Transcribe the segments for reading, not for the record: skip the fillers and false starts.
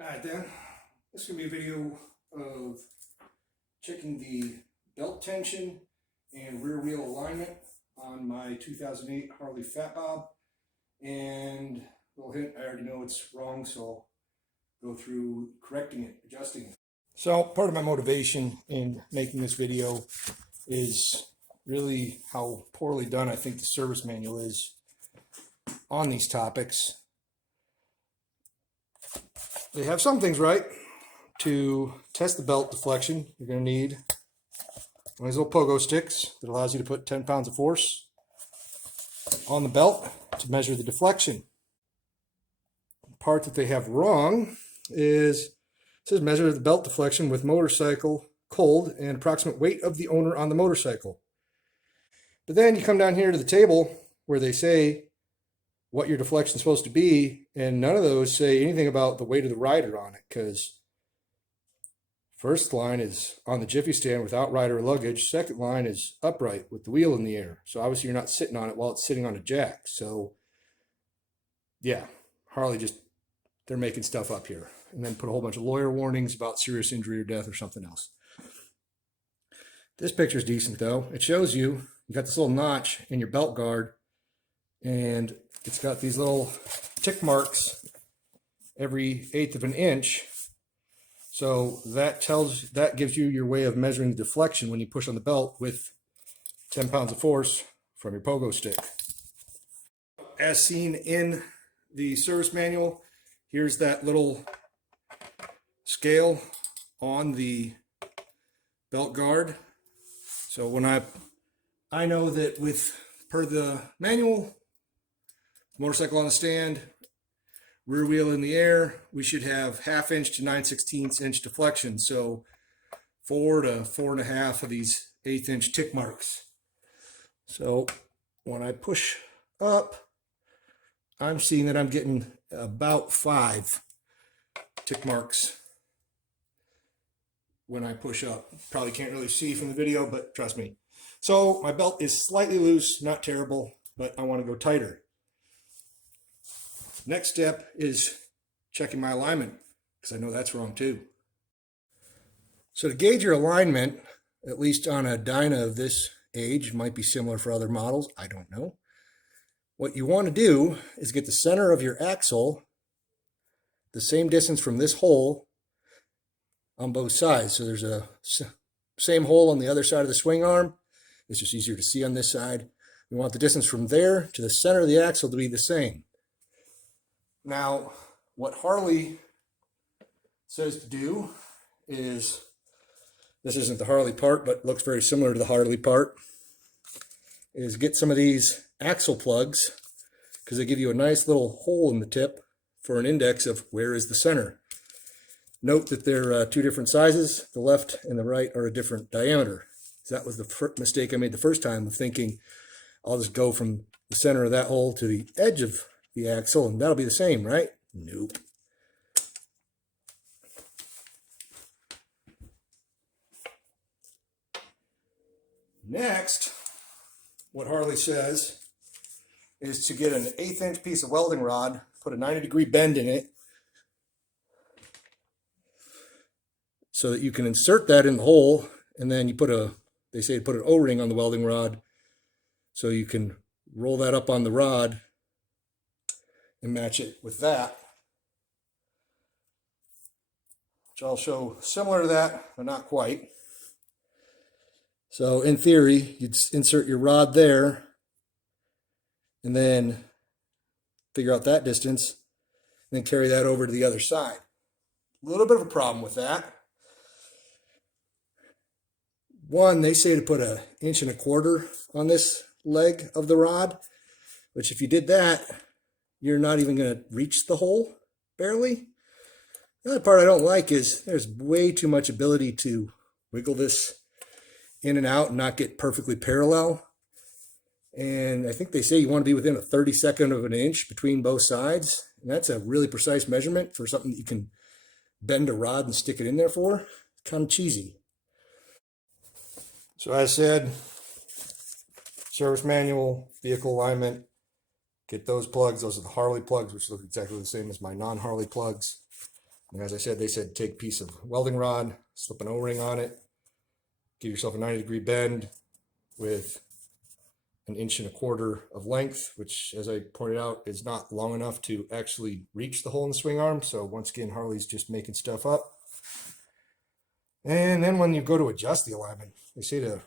Alright then, this is going to be a video of checking the belt tension and rear wheel alignment on my 2008 Harley Fat Bob. And a little hint, I already know it's wrong, so I'll go through correcting it, adjusting it. So part of my motivation in making this video is really how poorly done I think the service manual is on these topics. They have some things right. To test the belt deflection, you're going to need one of these little pogo sticks that allows you to put 10 pounds of force on the belt to measure the deflection. The part that they have wrong is, it says measure the belt deflection with motorcycle cold and approximate weight of the owner on the motorcycle. But then you come down here to the table where they say what your deflection is supposed to be, and none of those say anything about the weight of the rider on it, because first line is on the jiffy stand without rider or luggage. Second line is upright with the wheel in the air. So obviously you're not sitting on it while it's sitting on a jack. So yeah, Harley just, they're making stuff up here. And then put a whole bunch of lawyer warnings about serious injury or death or something else. This picture's decent though. It shows you got this little notch in your belt guard, and it's got these little tick marks every 1/8 of an inch. So that gives you your way of measuring the deflection when you push on the belt with 10 pounds of force from your pogo stick. As seen in the service manual, here's that little scale on the belt guard. So when I know that per the manual, motorcycle on the stand, rear wheel in the air, we should have 1/2 inch to 9/16 inch deflection. So 4 to 4.5 of these 1/8 inch tick marks. So when I push up, I'm seeing that I'm getting about 5 tick marks when I push up. Probably can't really see from the video, but trust me. So my belt is slightly loose, not terrible, but I want to go tighter. Next step is checking my alignment, because I know that's wrong too. So to gauge your alignment, at least on a Dyna of this age, might be similar for other models, I don't know. What you want to do is get the center of your axle the same distance from this hole on both sides. So there's a same hole on the other side of the swing arm. It's just easier to see on this side. We want the distance from there to the center of the axle to be the same. Now, what Harley says to do is, this isn't the Harley part, but looks very similar to the Harley part, is get some of these axle plugs, because they give you a nice little hole in the tip for an index of where is the center. Note that they're 2 different sizes. The left and the right are a different diameter. So that was the mistake I made the first time, of thinking I'll just go from the center of that hole to the edge of the axle and that'll be the same, right? Nope. Next, what Harley says is to get an 1/8 inch piece of welding rod, put a 90-degree bend in it, so that you can insert that in the hole, and then you they say put an O-ring on the welding rod, so you can roll that up on the rod and match it with that, which I'll show similar to that, but not quite. So in theory, you'd insert your rod there and then figure out that distance, and then carry that over to the other side. A little bit of a problem with that. One, they say to put 1.25 inches on this leg of the rod, which if you did that, you're not even going to reach the hole, barely. The other part I don't like is there's way too much ability to wiggle this in and out and not get perfectly parallel. And I think they say you want to be within a 32nd of an inch between both sides. And that's a really precise measurement for something that you can bend a rod and stick it in there for. Kind of cheesy. So as said, service manual, vehicle alignment, get those plugs. Those are the Harley plugs, which look exactly the same as my non-Harley plugs. And as I said, they said take a piece of welding rod, slip an O-ring on it, give yourself a 90-degree bend with 1.25 inches of length, which, as I pointed out, is not long enough to actually reach the hole in the swing arm. So once again, Harley's just making stuff up. And then when you go to adjust the alignment, they say to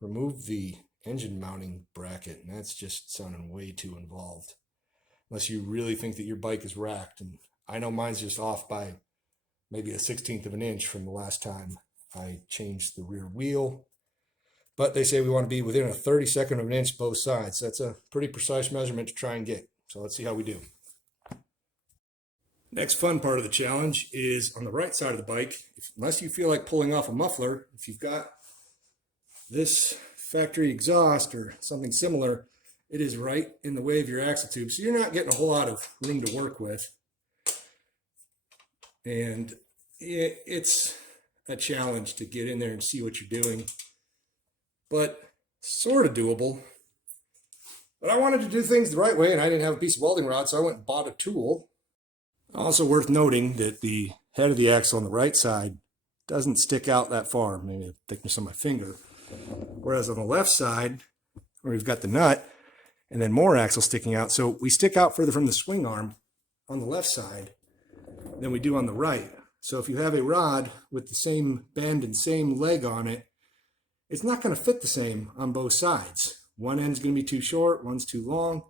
remove the engine mounting bracket, and that's just sounding way too involved. Unless you really think that your bike is racked. And I know mine's just off by maybe 1/16 of an inch from the last time I changed the rear wheel. But they say we want to be within a 32nd of an inch both sides. That's a pretty precise measurement to try and get. So let's see how we do. Next fun part of the challenge is on the right side of the bike. Unless you feel like pulling off a muffler, if you've got this factory exhaust or something similar, it is right in the way of your axle tube. So you're not getting a whole lot of room to work with. And it's a challenge to get in there and see what you're doing, but sort of doable. But I wanted to do things the right way, and I didn't have a piece of welding rod, so I went and bought a tool. Also worth noting that the head of the axle on the right side doesn't stick out that far, maybe the thickness of my finger. Whereas on the left side, where we've got the nut, and then more axle sticking out, so we stick out further from the swing arm on the left side than we do on the right. So if you have a rod with the same bend and same leg on it, it's not going to fit the same on both sides. One end's going to be too short, one's too long.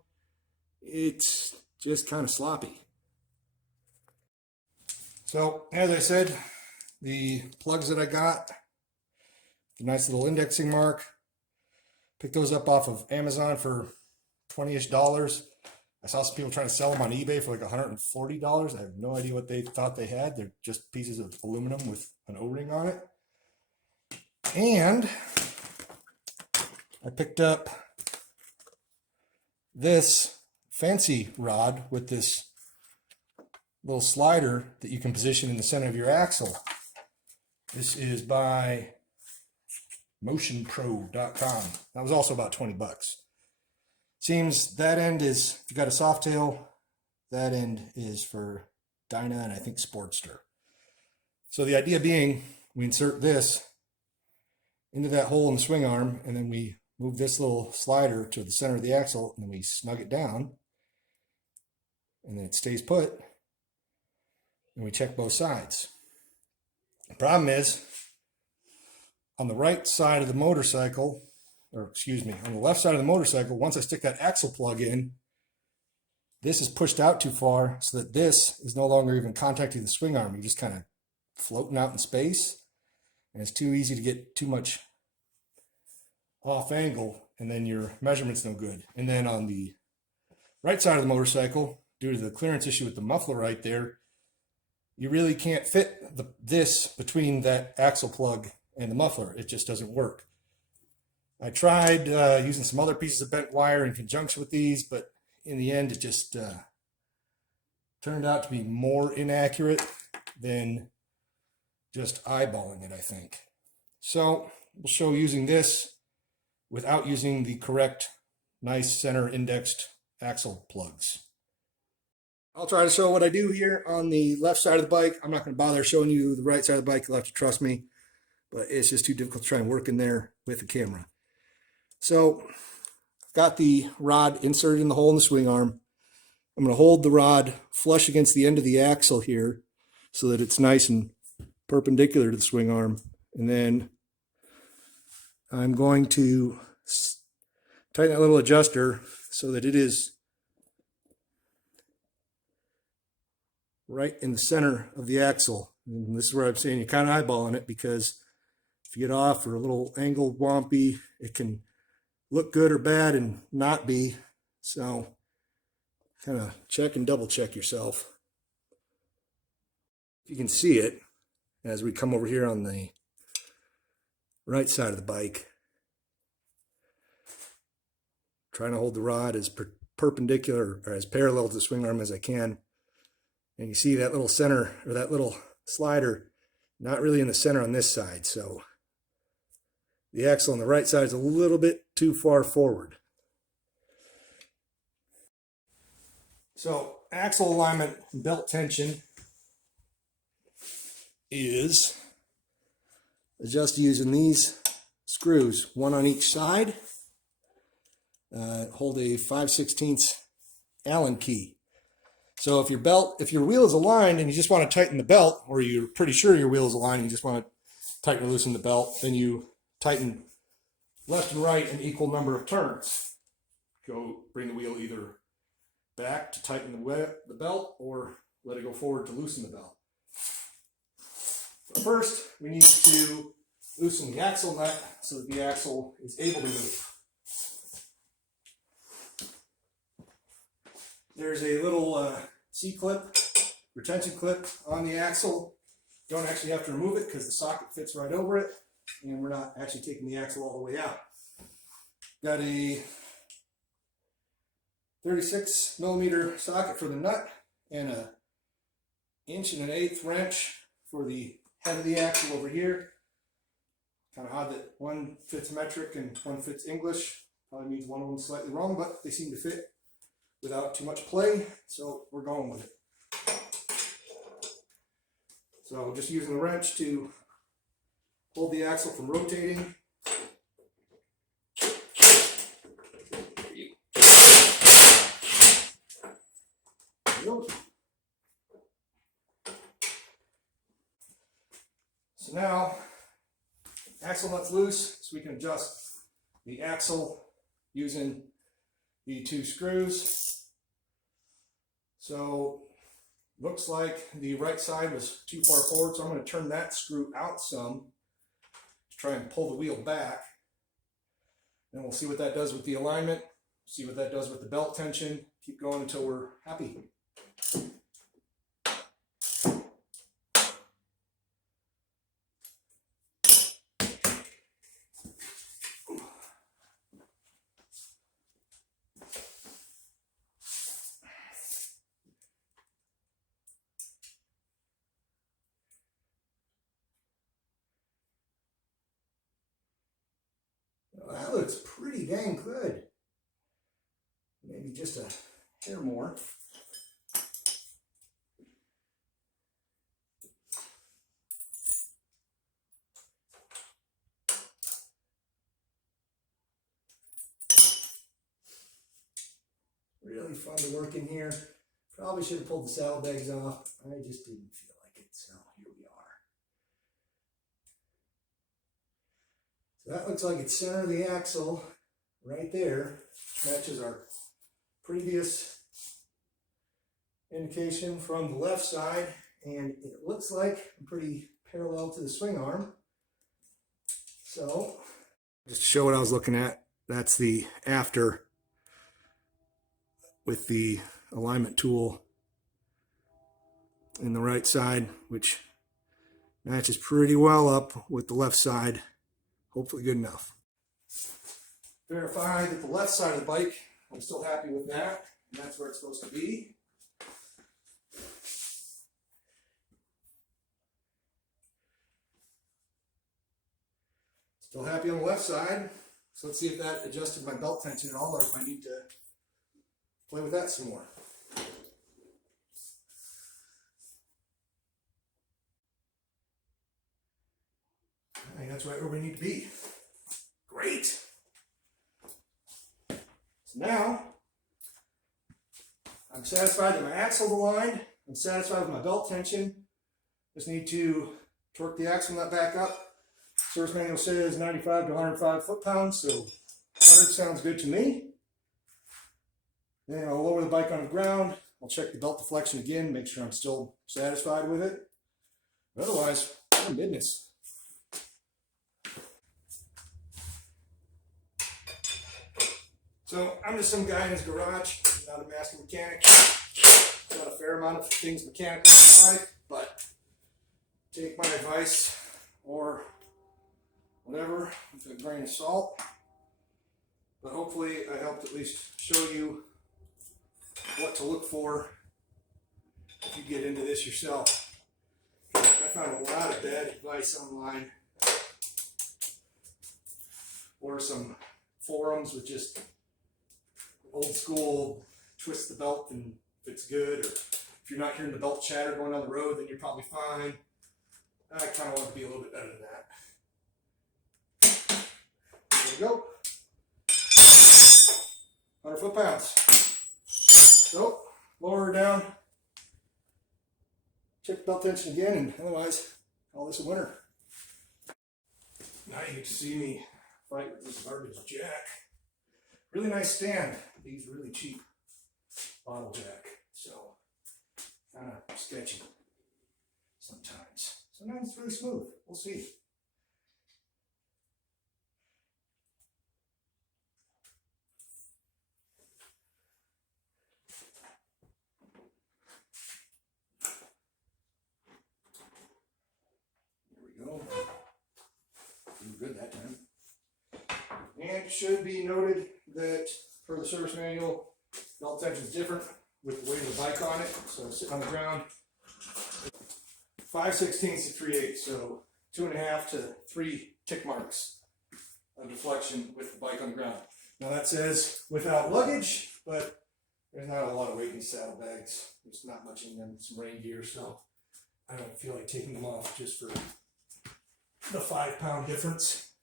It's just kind of sloppy. So as I said, the plugs that I got, the nice little indexing mark, picked those up off of Amazon for $20-ish. I saw some people trying to sell them on eBay for like $140. I have no idea what they thought they had. They're just pieces of aluminum with an O-ring on it. And I picked up this fancy rod with this little slider that you can position in the center of your axle. This is by motionpro.com. That was also about 20 bucks. Seems that end is, if you got a soft tail, that end is for Dyna and I think Sportster. So the idea being, we insert this into that hole in the swing arm, and then we move this little slider to the center of the axle, and then we snug it down, and then it stays put, and we check both sides. The problem is, on the right side of the motorcycle, or excuse me, on the left side of the motorcycle, once I stick that axle plug in, this is pushed out too far so that this is no longer even contacting the swing arm. You're just kind of floating out in space, and it's too easy to get too much off angle, and then your measurement's no good. And then on the right side of the motorcycle, due to the clearance issue with the muffler right there, you really can't fit this between that axle plug and the muffler. It just doesn't work. I tried using some other pieces of bent wire in conjunction with these, but in the end, it just turned out to be more inaccurate than just eyeballing it, I think. So we'll show using this without using the correct, nice center indexed axle plugs. I'll try to show what I do here on the left side of the bike. I'm not going to bother showing you the right side of the bike. You'll have to trust me, but it's just too difficult to try and work in there with the camera. So I've got the rod inserted in the hole in the swing arm. I'm going to hold the rod flush against the end of the axle here so that it's nice and perpendicular to the swing arm. And then I'm going to tighten that little adjuster so that it is right in the center of the axle. And this is where I'm saying you're kind of eyeballing it, because if you get off or a little angle wompy, it can look good or bad and not be. So kind of check and double check yourself. You can see it as we come over here on the right side of the bike. Trying to hold the rod as perpendicular or as parallel to the swing arm as I can. And you see that little center, or that little slider, not really in the center on this side. So the axle on the right side is a little bit too far forward. So axle alignment and belt tension. is adjust using these screws, one on each side. Hold a 5/16 Allen key. So if your wheel is aligned and you just want to tighten the belt, or you're pretty sure your wheel is aligned and you just want to tighten or loosen the belt, then you tighten left and right an equal number of turns. Bring the wheel either back to tighten the belt or let it go forward to loosen the belt. But first, we need to loosen the axle nut so that the axle is able to move. There's a little C-clip, retention clip on the axle. Don't actually have to remove it because the socket fits right over it, and we're not actually taking the axle all the way out. Got a 36mm socket for the nut and a 1 1/8" wrench for the head of the axle over here. Kind of odd that one fits metric and one fits English. Probably means one of them is slightly wrong, but they seem to fit without too much play, so we're going with it. So just using the wrench to hold the axle from rotating. So now, axle nut's loose, so we can adjust the axle using the 2 screws. So, looks like the right side was too far forward, so I'm going to turn that screw out some to try and pull the wheel back. And we'll see what that does with the alignment, see what that does with the belt tension. Keep going until we're happy. Well, that looks pretty dang good. Maybe just a hair more. Really fun to work in here. Probably should have pulled the saddlebags off. I just didn't feel like it, so here we are. So that looks like it's center of the axle right there, which matches our previous indication from the left side, and it looks like I'm pretty parallel to the swing arm. So just to show what I was looking at, that's the after with the alignment tool in the right side, which matches pretty well up with the left side. Hopefully good enough. Verify that the left side of the bike, I'm still happy with that, and that's where it's supposed to be. Still happy on the left side, so let's see if that adjusted my belt tension at all, or if I need to play with that some more. I think that's right where we need to be. Great. So now, I'm satisfied that my axle's aligned. I'm satisfied with my belt tension. Just need to torque the axle nut back up. Source manual says 95 to 105 foot-pounds, so 100 sounds good to me. Then I'll lower the bike on the ground. I'll check the belt deflection again, make sure I'm still satisfied with it. But otherwise, we're in business. So I'm just some guy in his garage, not a master mechanic. Got a fair amount of things mechanical in my life, but take my advice or whatever with a grain of salt. But hopefully I helped at least show you what to look for if you get into this yourself. I found a lot of bad advice online, or some forums with just old school twist the belt and if it's good, or if you're not hearing the belt chatter going down the road, then you're probably fine. I kind of want it to be a little bit better than that. There we go. 100 foot-pounds. So, lower her down. Check the belt tension again, and otherwise, call this a winner. Now you get to see me fight with this garbage jack. Really nice stand. These really cheap bottle jack. So, kind of sketchy sometimes. Sometimes it's really smooth. We'll see. Go. Do good that time. And it should be noted that per the service manual, belt tension is different with the weight of the bike on it. So sitting on the ground, 5/16 to 3/8, so 2.5 to 3 tick marks of deflection with the bike on the ground. Now that says without luggage, but there's not a lot of weight in these saddlebags. There's not much in them, some rain gear, so I don't feel like taking them off just for the 5-pound difference.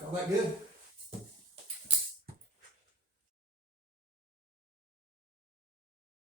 Call that good.